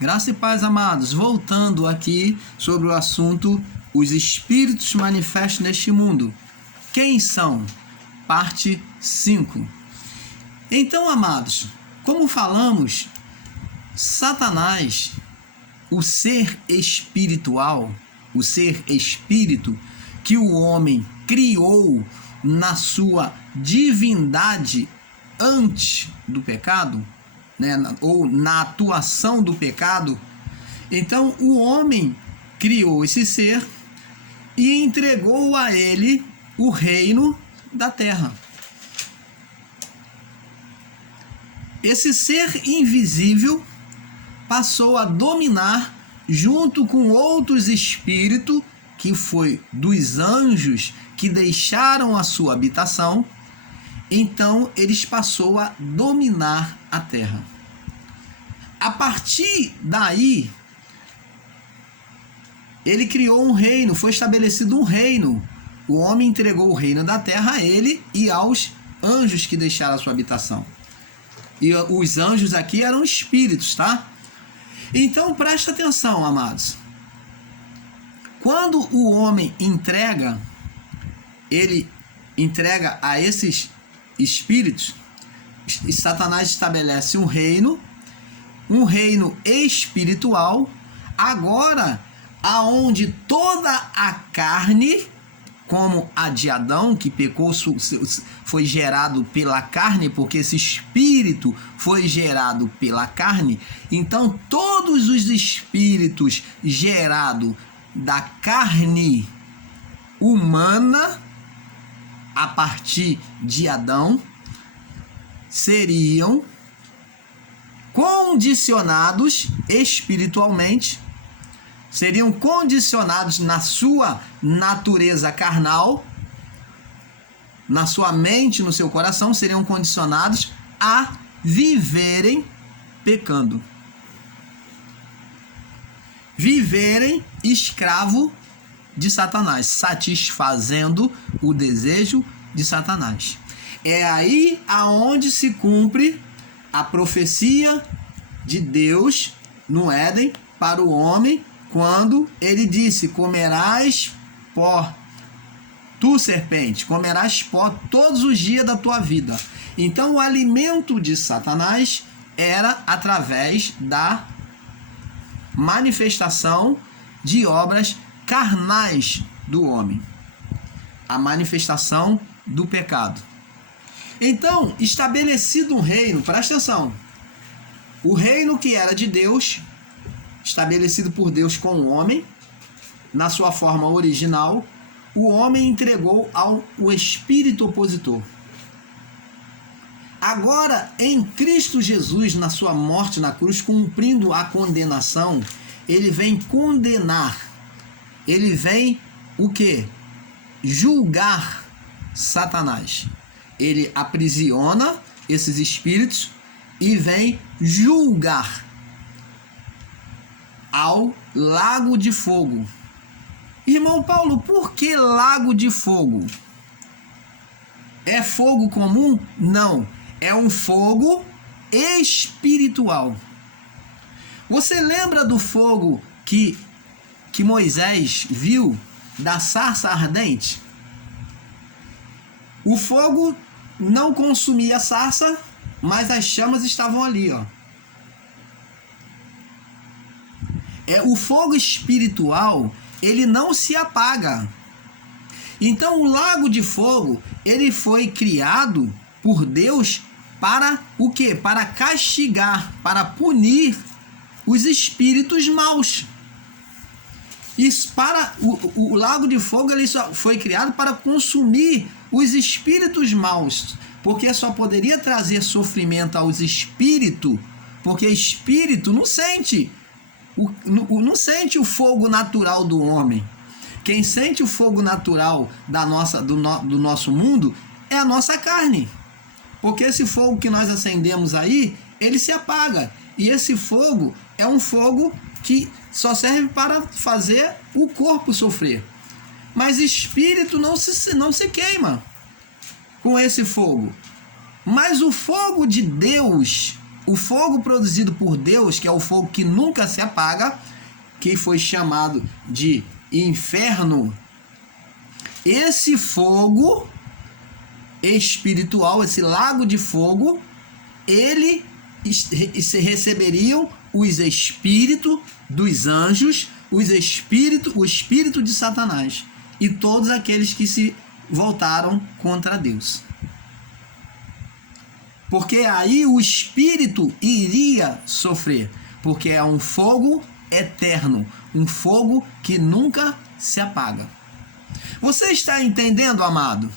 Graça e paz, amados. Voltando aqui sobre o assunto, os espíritos manifestos neste mundo. Quem são? Parte 5. Então, amados, como falamos, Satanás, o ser espiritual, o ser espírito que o homem criou na sua divindade antes do pecado, né, ou na atuação do pecado. Então o homem criou esse ser e entregou a ele o reino da terra. Esse ser invisível passou a dominar junto com outros espíritos, que foi dos anjos que deixaram a sua habitação. Então eles passou a dominar a terra. A partir daí, ele criou um reino, foi estabelecido um reino. O homem entregou o reino da terra a ele e aos anjos que deixaram a sua habitação. E os anjos aqui eram espíritos, tá? Então presta atenção, amados. Quando o homem ele entrega a esses espíritos, Satanás estabelece um reino espiritual, agora aonde toda a carne, como a de Adão, que pecou, foi gerado pela carne, porque esse espírito foi gerado pela carne. Então todos os espíritos gerados da carne humana, a partir de Adão, seriam condicionados espiritualmente, seriam condicionados na sua natureza carnal, na sua mente, no seu coração, seriam condicionados a viverem pecando, viverem escravo de Satanás, satisfazendo o desejo de Satanás. É aí aonde se cumpre a profecia de Deus no Éden para o homem, quando ele disse: comerás pó, tu serpente, comerás pó todos os dias da tua vida. Então o alimento de Satanás era através da manifestação de obras carnais do homem, a manifestação do pecado. Então, estabelecido um reino, presta atenção, o reino que era de Deus, estabelecido por Deus com o homem, na sua forma original, o homem entregou ao espírito opositor. Agora, em Cristo Jesus, na sua morte na cruz, cumprindo a condenação, ele vem condenar, ele vem o quê? Julgar Satanás. Ele aprisiona esses espíritos e vem julgar ao lago de fogo. Irmão Paulo, por que lago de fogo? É fogo comum? Não, é um fogo espiritual. Você lembra do fogo que Moisés viu, da sarça ardente? O fogo não consumia a sarça, mas as chamas estavam ali, ó. O fogo espiritual, ele não se apaga. Então o lago de fogo, ele foi criado por Deus para o quê? Para castigar, para punir os espíritos maus. Isso, para o lago de fogo, ele só foi criado para consumir os espíritos maus, porque só poderia trazer sofrimento aos espíritos, porque espírito não sente o fogo natural do homem. Quem sente o fogo natural do nosso mundo é a nossa carne, porque esse fogo que nós acendemos aí, ele se apaga, e esse fogo é um fogo que só serve para fazer o corpo sofrer. Mas espírito não se queima com esse fogo. Mas o fogo de Deus, o fogo produzido por Deus, que é o fogo que nunca se apaga, que foi chamado de inferno, esse fogo espiritual, esse lago de fogo, ele receberiam os espíritos dos anjos, o espírito de Satanás e todos aqueles que se voltaram contra Deus. Porque aí o espírito iria sofrer, porque é um fogo eterno, um fogo que nunca se apaga. Você está entendendo, amado?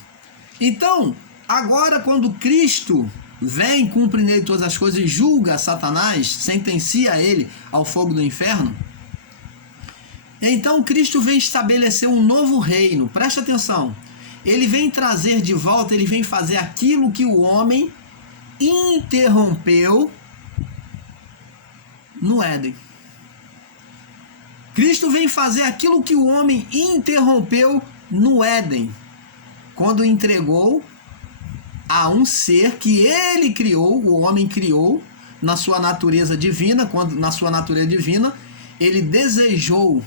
Então, agora quando Cristo vem, cumpre nele todas as coisas e julga Satanás, sentencia ele ao fogo do inferno, então Cristo vem estabelecer um novo reino. Presta atenção. Ele vem trazer de volta, ele vem fazer aquilo que o homem interrompeu no Éden. Cristo vem fazer aquilo que o homem interrompeu no Éden, quando entregou a um ser que ele criou, o homem criou, na sua natureza divina. Quando na sua natureza divina ele desejou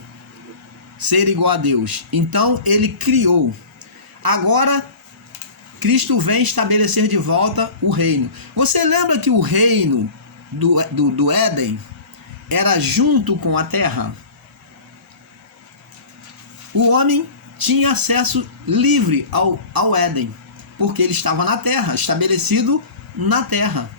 ser igual a Deus, então ele criou. Agora Cristo vem estabelecer de volta o reino. Você lembra que o reino do Éden era junto com a terra? O homem tinha acesso livre ao Éden, porque ele estava na terra, estabelecido na terra.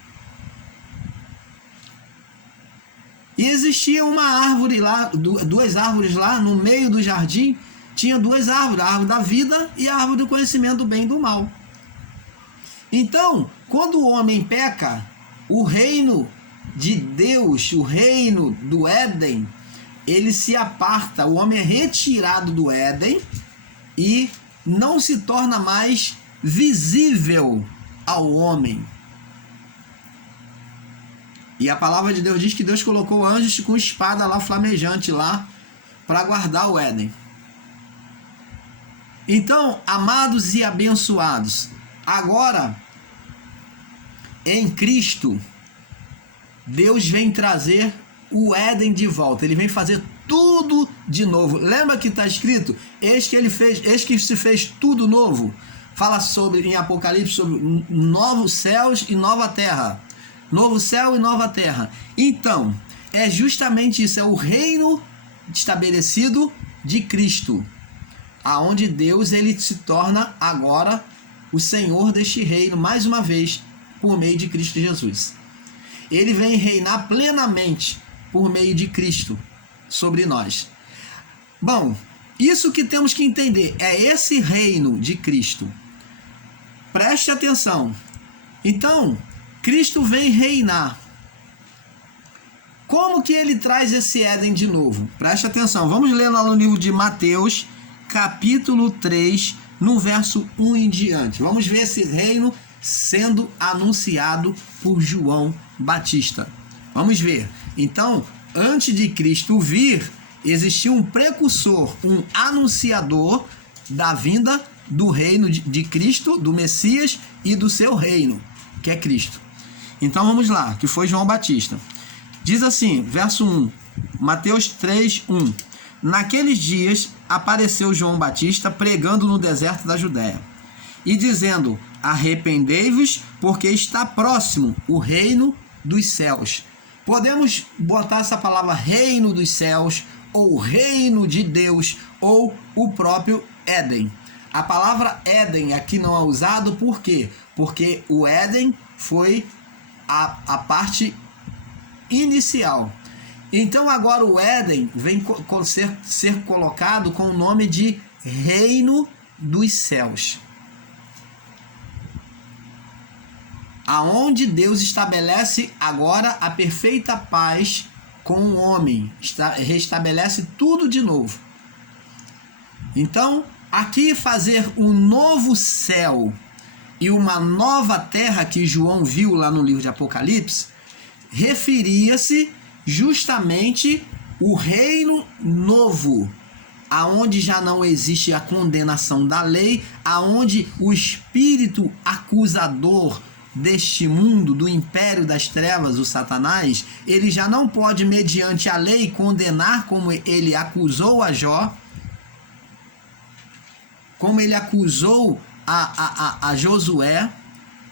E existia uma árvore lá, duas árvores lá no meio do jardim. Tinha duas árvores, a árvore da vida e a árvore do conhecimento do bem e do mal. Então, quando o homem peca, o reino de Deus, o reino do Éden, ele se aparta, o homem é retirado do Éden e não se torna mais visível ao homem. E a palavra de Deus diz que Deus colocou anjos com espada lá flamejante lá para guardar o Éden. Então, amados e abençoados, agora em Cristo, Deus vem trazer o Éden de volta. Ele vem fazer tudo de novo. Lembra que está escrito: eis que se fez tudo novo. Fala em Apocalipse sobre novos céus e nova terra. Novo céu e nova terra. Então, é justamente isso, é o reino estabelecido de Cristo, aonde Deus ele se torna agora o Senhor deste reino, mais uma vez, por meio de Cristo Jesus. Ele vem reinar plenamente por meio de Cristo sobre nós. Bom, isso que temos que entender, é esse reino de Cristo. Preste atenção. Então, Cristo vem reinar. Como que ele traz esse Éden de novo? Preste atenção, vamos ler lá no livro de Mateus, capítulo 3, no verso 1 em diante. Vamos ver esse reino sendo anunciado por João Batista. Vamos ver. Então, antes de Cristo vir, existia um precursor, um anunciador da vinda do reino de Cristo, do Messias e do seu reino, que é Cristo. Então vamos lá, que foi João Batista. Diz assim, verso 1, Mateus 3, 1. Naqueles dias apareceu João Batista pregando no deserto da Judéia e dizendo: arrependei-vos, porque está próximo o reino dos céus. Podemos botar essa palavra reino dos céus, ou reino de Deus, ou o próprio Éden. A palavra Éden aqui não é usado, por quê? Porque o Éden foi a parte inicial. Então agora o Éden vem ser colocado com o nome de reino dos céus, aonde Deus estabelece agora a perfeita paz com o homem, restabelece tudo de novo. Então aqui fazer um novo céu e uma nova terra que João viu lá no livro de Apocalipse, referia-se justamente o reino novo, aonde já não existe a condenação da lei, aonde o espírito acusador, deste mundo, do império das trevas, o Satanás, ele já não pode, mediante a lei, condenar como ele acusou a Jó, como ele acusou a Josué,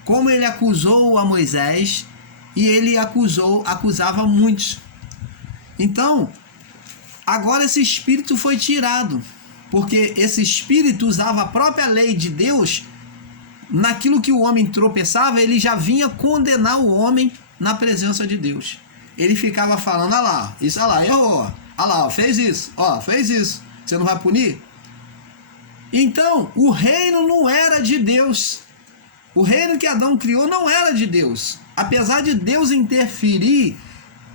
como ele acusou a Moisés, e ele acusava muitos. Então, agora esse espírito foi tirado, porque esse espírito usava a própria lei de Deus. Naquilo que o homem tropeçava, ele já vinha condenar o homem na presença de Deus. Ele ficava falando, olha lá, isso, olha lá, errou, olha lá, fez isso, fez isso, você não vai punir? Então, o reino não era de Deus. O reino que Adão criou não era de Deus. Apesar de Deus interferir,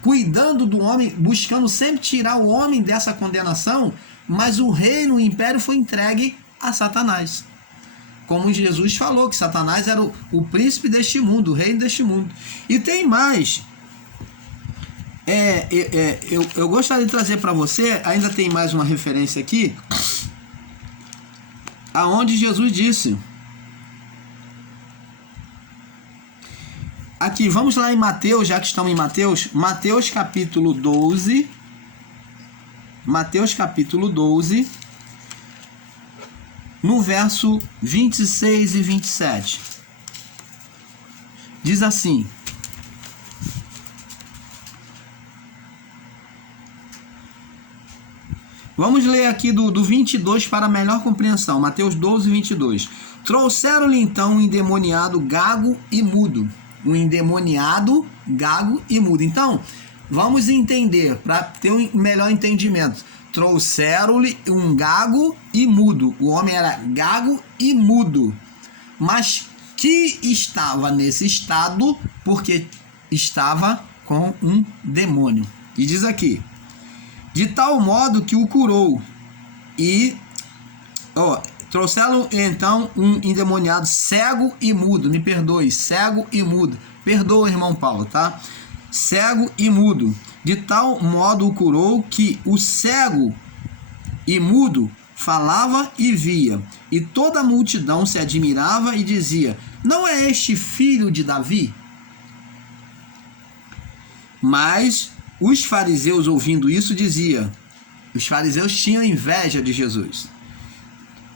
cuidando do homem, buscando sempre tirar o homem dessa condenação, mas o reino, o império foi entregue a Satanás. Como Jesus falou, que Satanás era o príncipe deste mundo, o reino deste mundo. E tem mais. Eu gostaria de trazer para você, ainda tem mais uma referência aqui, aonde Jesus disse. Aqui, vamos lá em Mateus, já que estamos em Mateus. Mateus capítulo 12. Mateus capítulo 12. No verso 26 e 27. Diz assim. Vamos ler aqui do 22 para melhor compreensão. Mateus 12, 22. Trouxeram-lhe então um endemoniado gago e mudo. Um endemoniado gago e mudo. Então, vamos entender, para ter um melhor entendimento. Trouxeram-lhe um gago e mudo. O homem era gago e mudo, mas que estava nesse estado porque estava com um demônio. E diz aqui, de tal modo que o curou. E trouxeram então um endemoniado cego e mudo. Me perdoe, cego e mudo. Perdoa, irmão Paulo, tá? Cego e mudo. De tal modo o curou que o cego e mudo falava e via. E toda a multidão se admirava e dizia, não é este filho de Davi? Mas os fariseus, ouvindo isso, diziam, os fariseus tinham inveja de Jesus.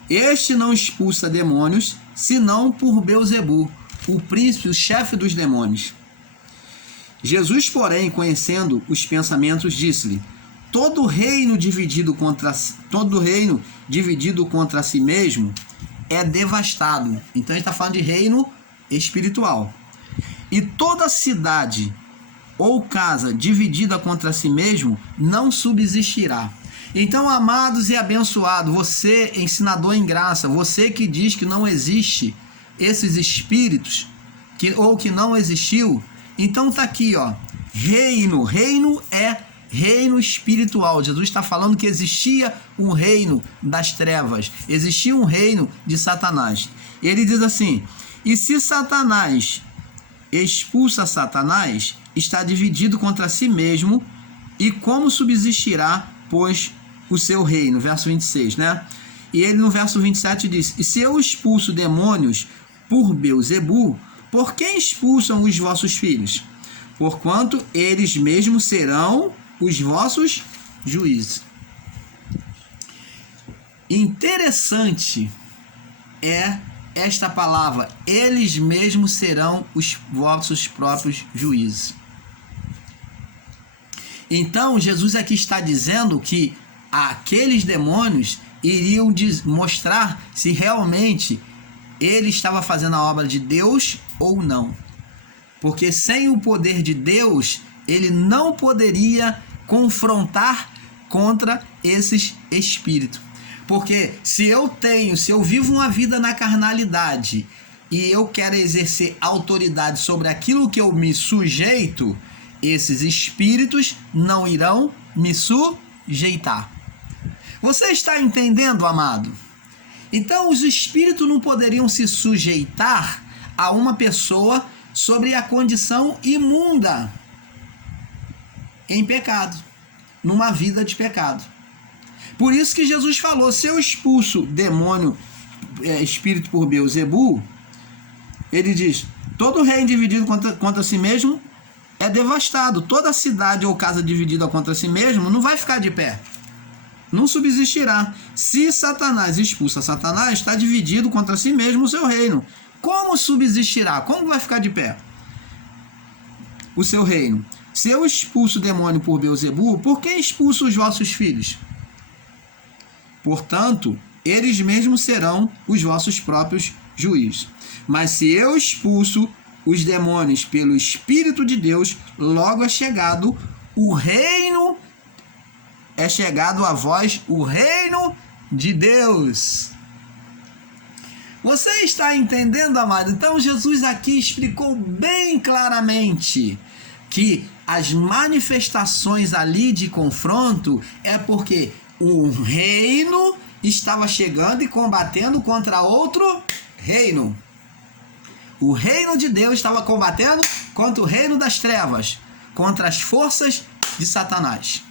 Este não expulsa demônios, senão por Beelzebu, o príncipe, o chefe dos demônios. Jesus, porém, conhecendo os pensamentos, disse-lhe, todo reino dividido contra si mesmo é devastado. Então ele está falando de reino espiritual. E toda cidade ou casa dividida contra si mesmo não subsistirá. Então, amados e abençoados, você, ensinador em graça, você que diz que não existe esses espíritos, ou que não existiu, então tá aqui, reino é reino espiritual. Jesus está falando que existia um reino das trevas, existia um reino de Satanás. Ele diz assim, e se Satanás expulsa Satanás, está dividido contra si mesmo, e como subsistirá, pois, o seu reino? Verso 26, né? E ele no verso 27 diz, e se eu expulso demônios por Beelzebu, por quem expulsam os vossos filhos? Porquanto eles mesmos serão os vossos juízes. Interessante é esta palavra, eles mesmos serão os vossos próprios juízes. Então, Jesus aqui está dizendo que aqueles demônios iriam mostrar se realmente ele estava fazendo a obra de Deus ou não. Porque sem o poder de Deus, ele não poderia confrontar contra esses espíritos. Porque se eu vivo uma vida na carnalidade e eu quero exercer autoridade sobre aquilo que eu me sujeito, esses espíritos não irão me sujeitar. Você está entendendo, amado? Então os espíritos não poderiam se sujeitar a uma pessoa sobre a condição imunda em pecado, numa vida de pecado. Por isso que Jesus falou, se eu expulso demônio, espírito por Beelzebu, ele diz, todo reino dividido contra si mesmo é devastado. Toda cidade ou casa dividida contra si mesmo não vai ficar de pé. Não subsistirá. Se Satanás expulsa Satanás, está dividido contra si mesmo o seu reino. Como subsistirá? Como vai ficar de pé o seu reino? Se eu expulso o demônio por Beelzebu, por que expulso os vossos filhos? Portanto, eles mesmos serão os vossos próprios juízes. Mas se eu expulso os demônios pelo Espírito de Deus, logo é chegado o reino, é chegado a vós o reino de Deus. Você está entendendo, amado? Então Jesus aqui explicou bem claramente que as manifestações ali de confronto é porque o reino estava chegando e combatendo contra outro reino. O reino de Deus estava combatendo contra o reino das trevas, contra as forças de Satanás.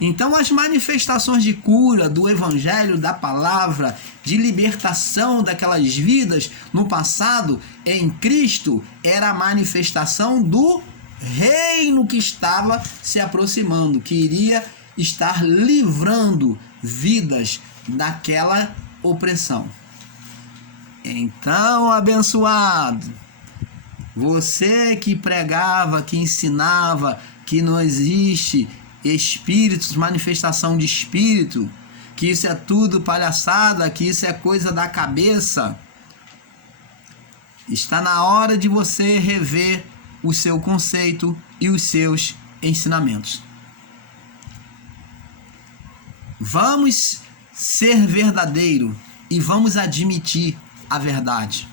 Então as manifestações de cura do evangelho, da palavra, de libertação daquelas vidas no passado em Cristo, era a manifestação do reino que estava se aproximando, que iria estar livrando vidas daquela opressão. Então, abençoado, você que pregava, que ensinava que não existe espíritos, manifestação de espírito, que isso é tudo palhaçada, que isso é coisa da cabeça, está na hora de você rever o seu conceito e os seus ensinamentos. Vamos ser verdadeiro e vamos admitir a verdade.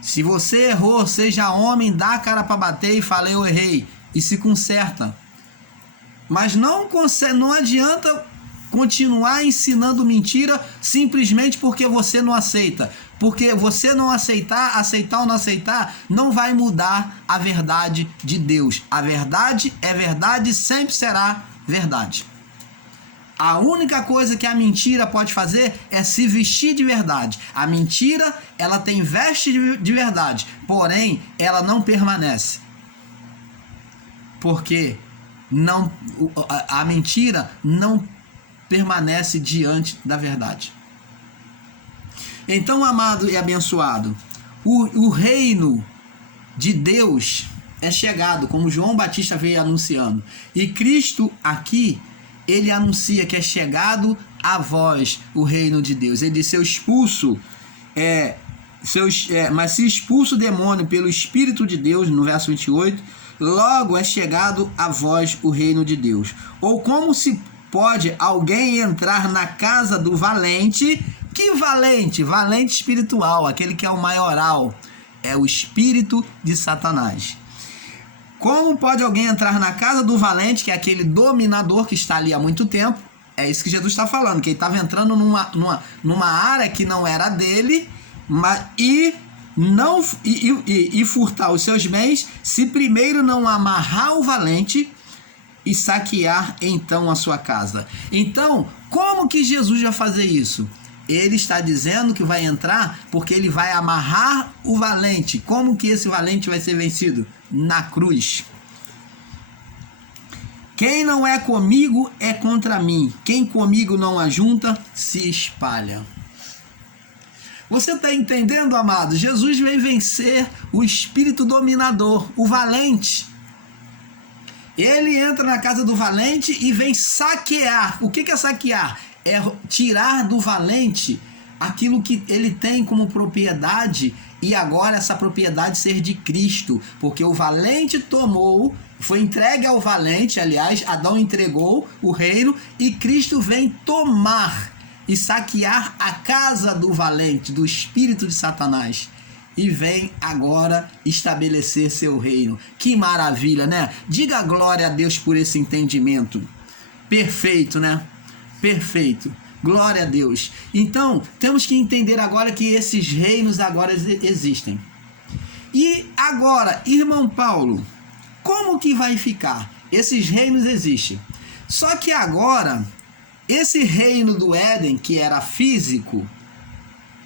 Se você errou, seja homem, dá a cara para bater e fala: eu errei, e se conserta. Mas não adianta continuar ensinando mentira simplesmente porque você não aceita. Porque você não aceitar ou não aceitar, não vai mudar a verdade de Deus. A verdade é verdade e sempre será verdade. A única coisa que a mentira pode fazer é se vestir de verdade. A mentira, ela tem veste de verdade, porém, ela não permanece. Porque a mentira não permanece diante da verdade. Então, amado e abençoado, o reino de Deus é chegado, como João Batista veio anunciando. E Cristo aqui, ele anuncia que é chegado a vós o reino de Deus. Ele disse: mas se expulso o demônio pelo Espírito de Deus, no verso 28, logo é chegado a vós o reino de Deus. Ou como se pode alguém entrar na casa do valente? Que valente? Valente espiritual, aquele que é o maioral, é o espírito de Satanás. Como pode alguém entrar na casa do valente, que é aquele dominador que está ali há muito tempo? É isso que Jesus está falando, que ele estava entrando numa área que não era dele, e furtar os seus bens, se primeiro não amarrar o valente e saquear então a sua casa. Então, como que Jesus vai fazer isso? Ele está dizendo que vai entrar porque ele vai amarrar o valente. Como que esse valente vai ser vencido? Na cruz. Quem não é comigo é contra mim. Quem comigo não ajunta, se espalha. Você está entendendo, amado? Jesus veio vencer o espírito dominador, o valente. Ele entra na casa do valente e vem saquear. O que é saquear? É tirar do valente aquilo que ele tem como propriedade, e agora essa propriedade ser de Cristo, porque o valente tomou, foi entregue ao valente, aliás, Adão entregou o reino, e Cristo vem tomar e saquear a casa do valente, do espírito de Satanás, e vem agora estabelecer seu reino. Que maravilha, né? Diga glória a Deus por esse entendimento. Perfeito, né? Perfeito. Glória a Deus. Então, temos que entender agora que esses reinos agora existem. E agora, irmão Paulo, como que vai ficar? Esses reinos existem. Só que agora, esse reino do Éden, que era físico,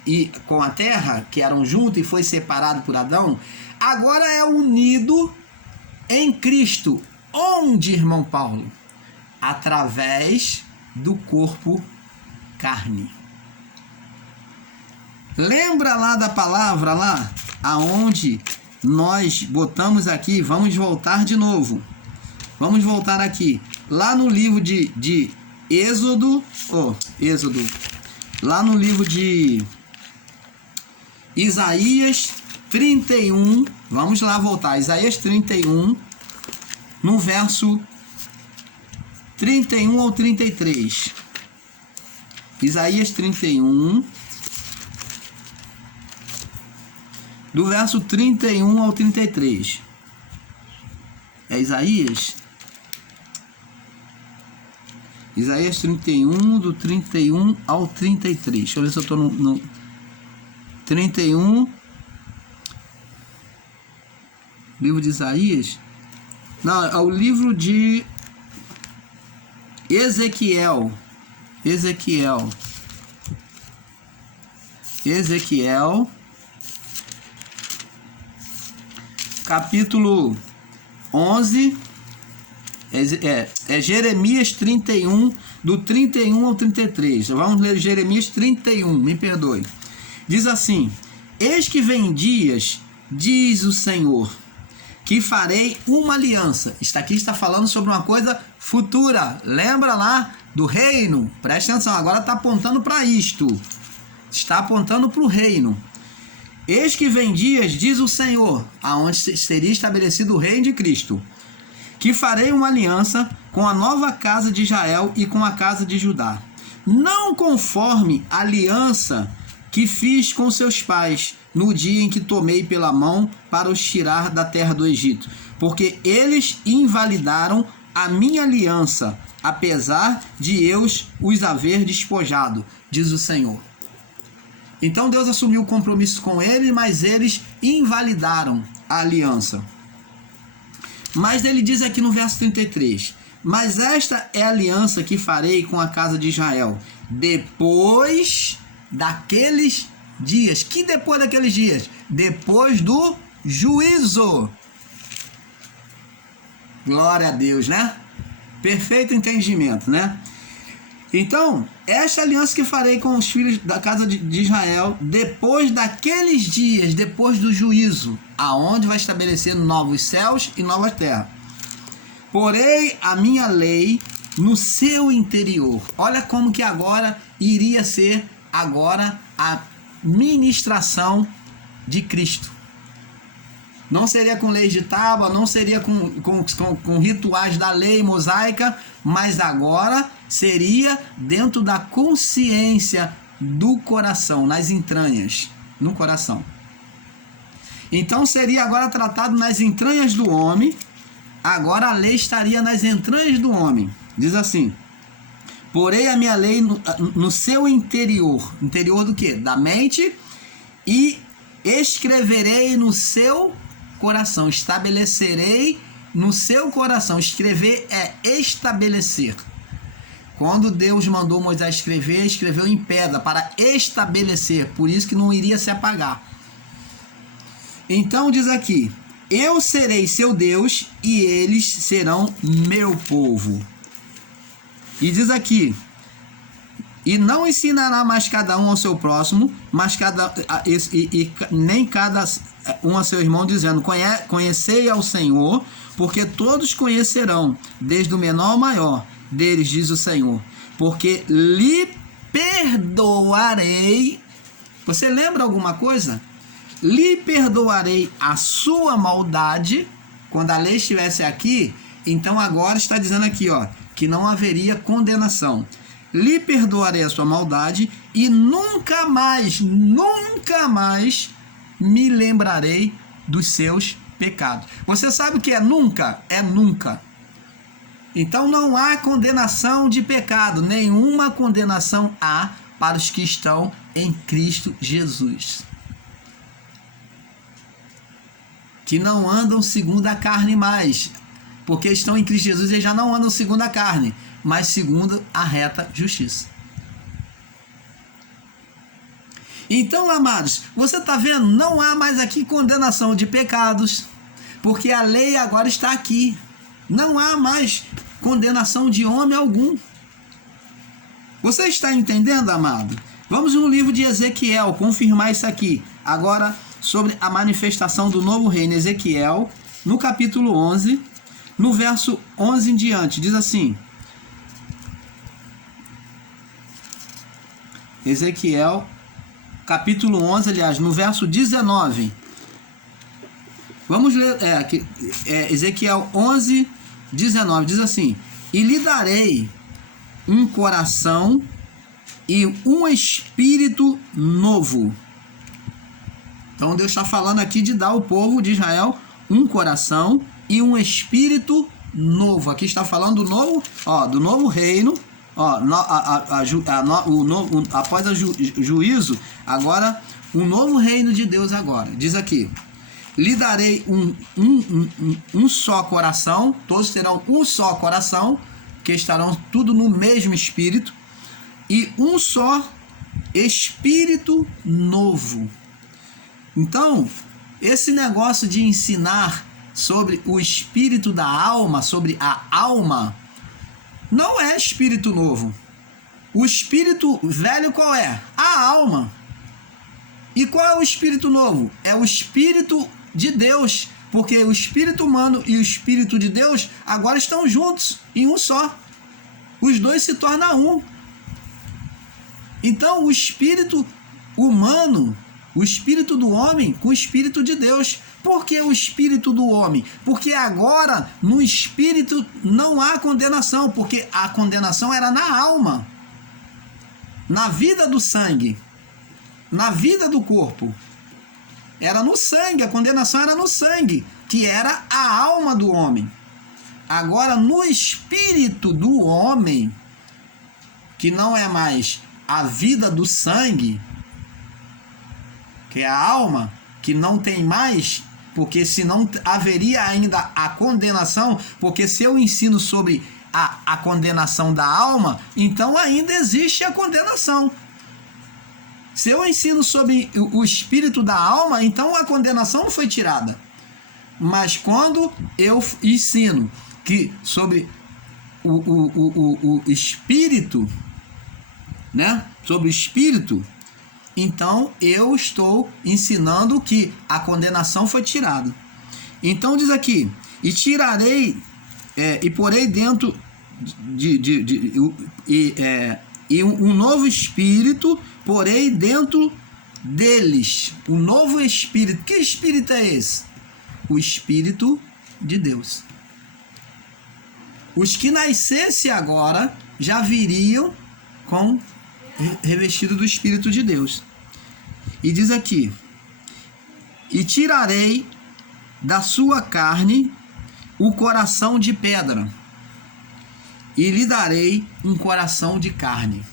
e com a terra, que eram juntos e foi separado por Adão, agora é unido em Cristo. Onde, irmão Paulo? Através do corpo carne. Lembra lá da palavra lá, aonde nós botamos aqui, vamos voltar de novo. Vamos voltar aqui. Lá no livro de Êxodo, lá no livro de Isaías 31, vamos lá voltar, Isaías 31, no verso 31 ao 33. Isaías 31, do verso 31 ao 33. É Isaías? Isaías 31, do 31 ao 33. Deixa eu ver se eu estou no 31. Livro de Isaías? Não, é o livro de Ezequiel. Ezequiel. Capítulo 11. É Jeremias 31, do 31 ao 33. Vamos ler Jeremias 31, me perdoe. Diz assim: eis que vem dias, diz o Senhor, que farei uma aliança. Aqui está falando sobre uma coisa futura. Lembra lá do reino? Preste atenção, agora está apontando para isto. Está apontando para o reino. Eis que vem dias, diz o Senhor, aonde seria estabelecido o reino de Cristo, que farei uma aliança com a nova casa de Israel e com a casa de Judá, não conforme a aliança que fiz com seus pais no dia em que tomei pela mão para os tirar da terra do Egito, porque eles invalidaram a minha aliança, apesar de eu os haver despojado, diz o Senhor. Então Deus assumiu o compromisso com eles, mas eles invalidaram a aliança. Mas ele diz aqui no verso 33, mas esta é a aliança que farei com a casa de Israel, depois daqueles dias. Que depois daqueles dias? Depois do juízo. Glória a Deus, né? Perfeito entendimento, né? Então, esta aliança que farei com os filhos da casa de Israel, depois daqueles dias, depois do juízo, aonde vai estabelecer novos céus e nova terra. Porei a minha lei no seu interior. Olha como que agora iria ser agora a ministração de Cristo. Não seria com leis de tábua, não seria com rituais da lei mosaica, mas agora seria dentro da consciência do coração, nas entranhas, no coração. Então seria agora tratado nas entranhas do homem, agora a lei estaria nas entranhas do homem. Diz assim: porei a minha lei no seu interior. Interior do quê? Da mente. E escreverei no seu coração. Estabelecerei no seu coração. Escrever é estabelecer. Quando Deus mandou Moisés escrever, escreveu em pedra para estabelecer. Por isso que não iria se apagar. Então diz aqui: eu serei seu Deus e eles serão meu povo. E diz aqui: e não ensinará mais cada um ao seu próximo, mas nem cada um a seu irmão, dizendo: conhecei ao Senhor, porque todos conhecerão, desde o menor ao maior deles, diz o Senhor, porque lhe perdoarei. Você lembra alguma coisa? Lhe perdoarei a sua maldade. Quando a lei estivesse aqui, então agora está dizendo aqui, ó, que não haveria condenação. Lhe perdoarei a sua maldade e nunca mais me lembrarei dos seus pecados. Você sabe o que é nunca? É nunca. Então não há condenação de pecado, nenhuma condenação há para os que estão em Cristo Jesus, que não andam segundo a carne mais, porque estão em Cristo Jesus e já não andam segundo a carne, mas segundo a reta justiça. Então, amados, você está vendo? Não há mais aqui condenação de pecados, porque a lei agora está aqui. Não há mais condenação de homem algum. Você está entendendo, amado? Vamos no livro de Ezequiel confirmar isso aqui. Agora, sobre a manifestação do novo reino. Ezequiel, no capítulo 11, no verso 11 em diante, diz assim. Ezequiel, capítulo 11, aliás, no verso 19. Vamos ler, Ezequiel 11, 19, diz assim: e lhe darei um coração e um espírito novo. Então Deus está falando aqui de dar ao povo de Israel um coração e um espírito novo. Aqui está falando do novo, do novo reino. Após o juízo, agora um novo reino de Deus agora. Diz aqui: lhe darei um só coração, todos terão um só coração, que estarão tudo no mesmo espírito, e um só espírito novo. Então, esse negócio de ensinar sobre o espírito da alma, sobre a alma, não é espírito novo. O espírito velho qual é? A alma. E qual é o espírito novo? É o espírito de Deus, porque o espírito humano e o espírito de Deus agora estão juntos em um só. Os dois se tornam um. Então, o espírito humano, o espírito do homem com o espírito de Deus. Por que o espírito do homem? Porque agora no espírito não há condenação, porque a condenação era na alma, na vida do sangue, na vida do corpo. Era no sangue, a condenação era no sangue, que era a alma do homem. Agora no espírito do homem, que não é mais a vida do sangue, que é a alma, que não tem mais, porque senão haveria ainda a condenação, porque se eu ensino sobre a condenação da alma, então ainda existe a condenação. Se eu ensino sobre o espírito da alma, então a condenação não foi tirada. Mas quando eu ensino que sobre o espírito, né? Sobre o espírito, então eu estou ensinando que a condenação foi tirada. Então diz aqui: e tirarei e porei dentro e um novo espírito porei dentro deles. Um novo espírito. Que espírito é esse? O espírito de Deus. Os que nascessem agora já viriam com revestido do Espírito de Deus. E diz aqui: e tirarei da sua carne o coração de pedra, e lhe darei um coração de carne.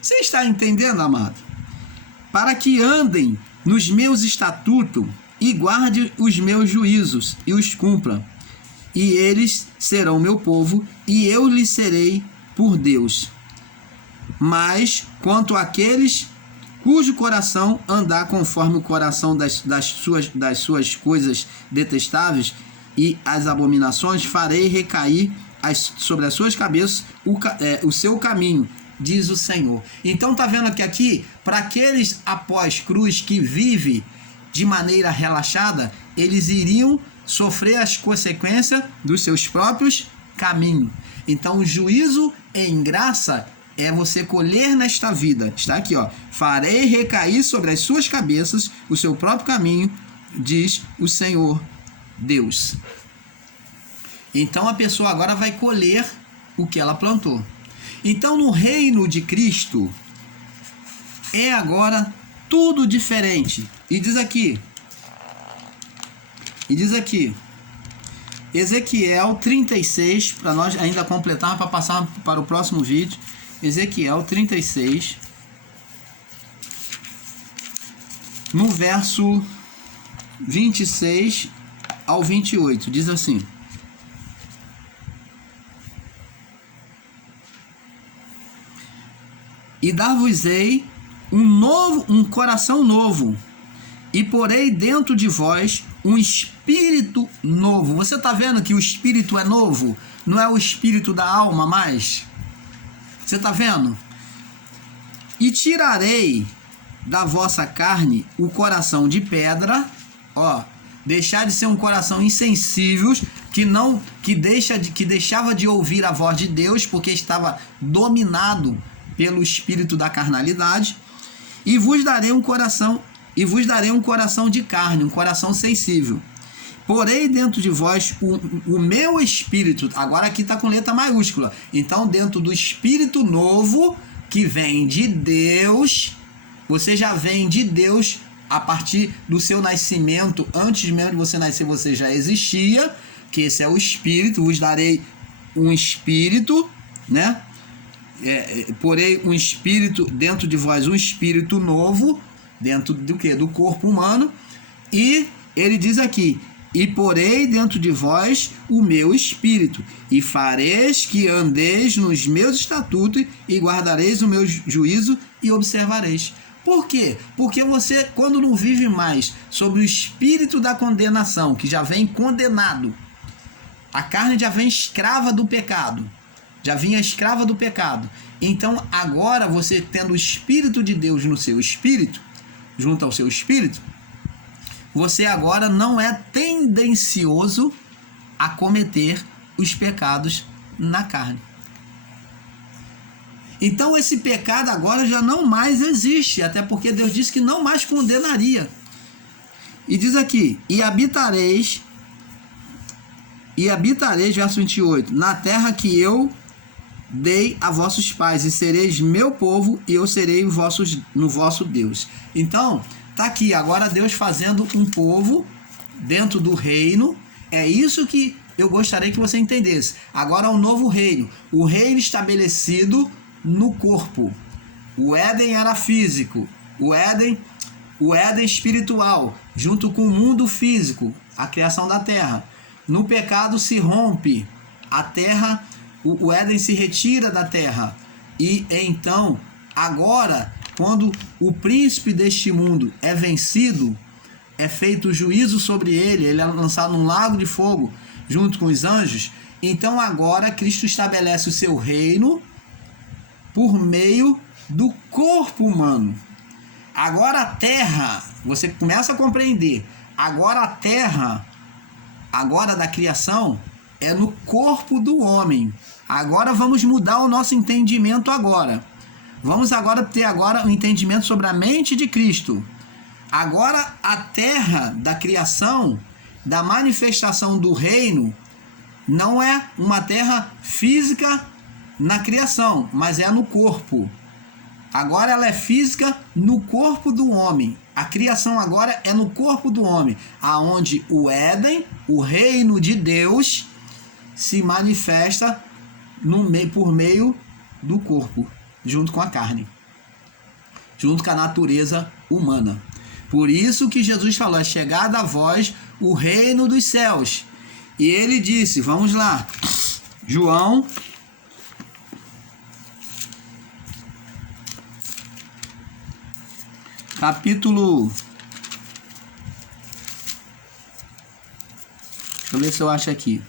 Você está entendendo, amado? Para que andem nos meus estatutos e guardem os meus juízos e os cumpram. E eles serão meu povo, e eu lhes serei por Deus. Mas quanto àqueles cujo coração andar conforme o coração das suas coisas detestáveis e as abominações, farei recair sobre as suas cabeças o seu caminho, diz o Senhor. Então tá vendo que aqui, para aqueles após cruz que vivem de maneira relaxada, eles iriam sofrer as consequências dos seus próprios caminhos. Então o juízo em graça é você colher nesta vida. Está aqui, ó. Farei recair sobre as suas cabeças o seu próprio caminho, diz o Senhor Deus. Então a pessoa agora vai colher o que ela plantou. Então no reino de Cristo é agora tudo diferente. E diz aqui, Ezequiel 36, para nós ainda completar, para passar para o próximo vídeo. Ezequiel 36, no verso 26 ao 28, diz assim: e dar-vos-ei um coração novo, e porei dentro de vós um espírito novo. Você está vendo que o espírito é novo? Não é o espírito da alma mais? Você está vendo? E tirarei da vossa carne o coração de pedra, deixar de ser um coração insensível, que deixava de ouvir a voz de Deus, porque estava dominado pelo espírito da carnalidade, e vos darei um coração de carne, um coração sensível. Porei dentro de vós o meu espírito. Agora aqui está com letra maiúscula. Então, dentro do espírito novo que vem de Deus, você já vem de Deus a partir do seu nascimento. Antes mesmo de você nascer, você já existia, que esse é o espírito. Vos darei um espírito, né? Porei um espírito dentro de vós, um espírito novo, dentro do quê? Do corpo humano. E ele diz aqui: e porei dentro de vós o meu espírito, e fareis que andeis nos meus estatutos, e guardareis o meu juízo, e observareis. Por quê? Porque você, quando não vive mais sobre o espírito da condenação, que já vem condenado, a carne já vem escrava do pecado, já vinha escrava do pecado. Então agora você, tendo o Espírito de Deus no seu espírito, junto ao seu espírito, você agora não é tendencioso a cometer os pecados na carne. Então esse pecado agora já não mais existe, até porque Deus disse que não mais condenaria. E diz aqui: e habitareis, verso 28, na terra que eu dei a vossos pais, e sereis meu povo, e eu serei no vosso Deus. Então, tá aqui agora Deus fazendo um povo dentro do reino. É isso que eu gostaria que você entendesse. Agora um novo reino, o reino estabelecido no corpo. O Éden era físico, o Éden espiritual, junto com o mundo físico, a criação da terra. No pecado se rompe a terra, o Éden se retira da terra. E então, agora, quando o príncipe deste mundo é vencido, é feito juízo sobre ele é lançado num lago de fogo junto com os anjos. Então agora Cristo estabelece o seu reino por meio do corpo humano. Agora a terra, você começa a compreender, agora a terra, agora da criação, é no corpo do homem. Agora vamos mudar o nosso entendimento agora. Vamos agora ter um entendimento sobre a mente de Cristo. Agora a terra da criação, da manifestação do reino, não é uma terra física na criação, mas é no corpo. Agora ela é física no corpo do homem. A criação agora é no corpo do homem, aonde o Éden, o reino de Deus, se manifesta por meio do corpo, junto com a carne, junto com a natureza humana. Por isso que Jesus falou: é chegado a vós o reino dos céus. E ele disse, vamos lá, João, capítulo, deixa eu ver se eu acho aqui.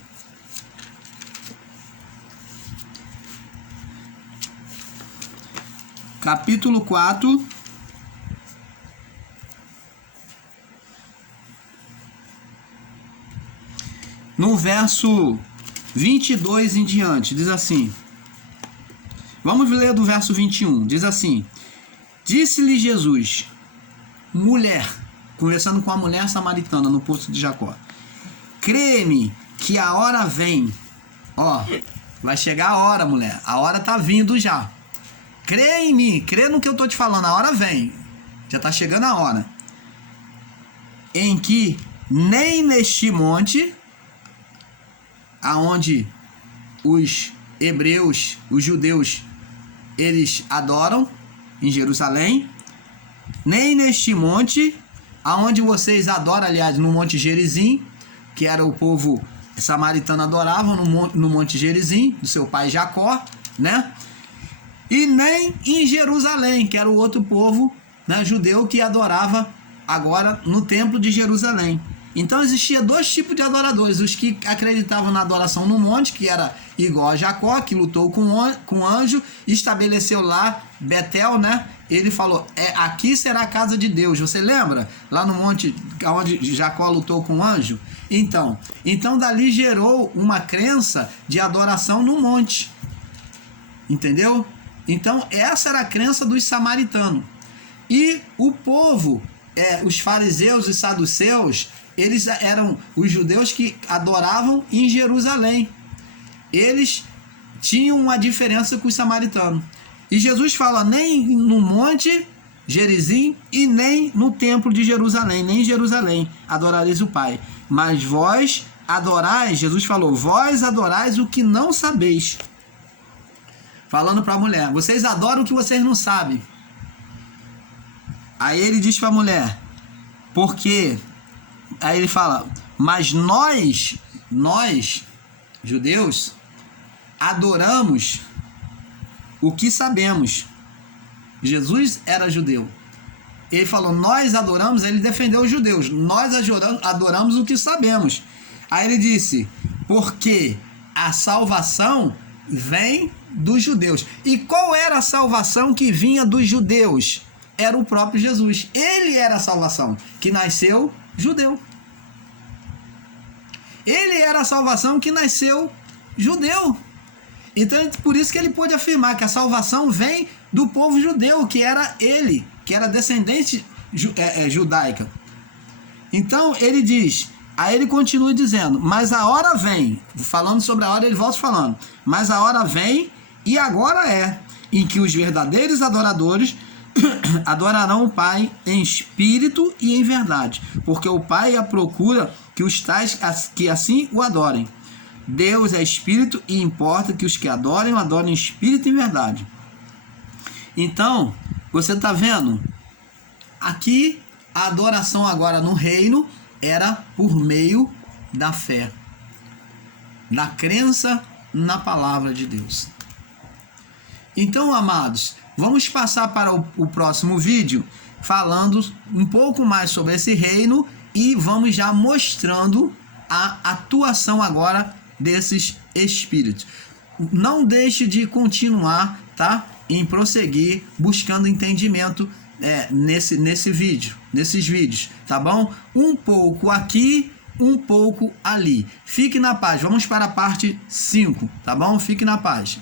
Capítulo 4, no verso 22 em diante, diz assim. Vamos ler do verso 21, diz assim: disse-lhe Jesus, mulher, conversando com a mulher samaritana no poço de Jacó, crê-me que a hora vem, vai chegar a hora, mulher, a hora tá vindo já. Crê em mim, crê no que eu estou te falando, a hora vem, já está chegando a hora, em que nem neste monte, aonde os hebreus, os judeus, eles adoram, em Jerusalém, nem neste monte, aonde vocês adoram, aliás, no Monte Gerizim, que era o povo samaritano adorava, no Monte Gerizim, do seu pai Jacó, né? E nem em Jerusalém, que era o outro povo né, judeu que adorava agora no templo de Jerusalém. Então existia dois tipos de adoradores: os que acreditavam na adoração no monte, que era igual a Jacó, que lutou com o anjo, estabeleceu lá Betel, né? Ele falou, aqui será a casa de Deus. Você lembra? Lá no monte onde Jacó lutou com o anjo? Então dali gerou uma crença de adoração no monte. Entendeu? Então essa era a crença dos samaritanos. E o povo, os fariseus e saduceus, eles eram os judeus que adoravam em Jerusalém. Eles tinham uma diferença com os samaritanos. E Jesus fala, nem no monte Gerizim e nem no templo de Jerusalém, nem em Jerusalém adorareis o Pai. Mas vós adorais, Jesus falou, vós adorais o que não sabeis. Falando para a mulher, vocês adoram o que vocês não sabem. Aí ele diz para a mulher, porque... Aí ele fala, mas nós, judeus, adoramos o que sabemos. Jesus era judeu. Ele falou, nós adoramos, ele defendeu os judeus. Nós adoramos o que sabemos. Aí ele disse, porque a salvação vem dos judeus. E qual era a salvação que vinha dos judeus? Era o próprio Jesus. Ele era a salvação, que nasceu judeu. Ele era a salvação que nasceu judeu. Então, por isso que ele pôde afirmar que a salvação vem do povo judeu, que era ele, que era descendente judaica. Então, ele diz, aí ele continua dizendo, mas a hora vem, falando sobre a hora, ele volta falando, mas a hora vem, e agora é, em que os verdadeiros adoradores adorarão o Pai em espírito e em verdade, porque o Pai procura que os tais que assim o adorem. Deus é espírito e importa que os que adorem o adorem em espírito e em verdade. Então, você está vendo? Aqui, a adoração agora no reino era por meio da fé, da crença na palavra de Deus. Então, amados, vamos passar para o próximo vídeo falando um pouco mais sobre esse reino e vamos já mostrando a atuação agora desses espíritos. Não deixe de continuar, tá? Em prosseguir buscando entendimento nesses vídeos, tá bom? Um pouco aqui, um pouco ali. Fique na paz. Vamos para a parte 5, tá bom? Fique na paz.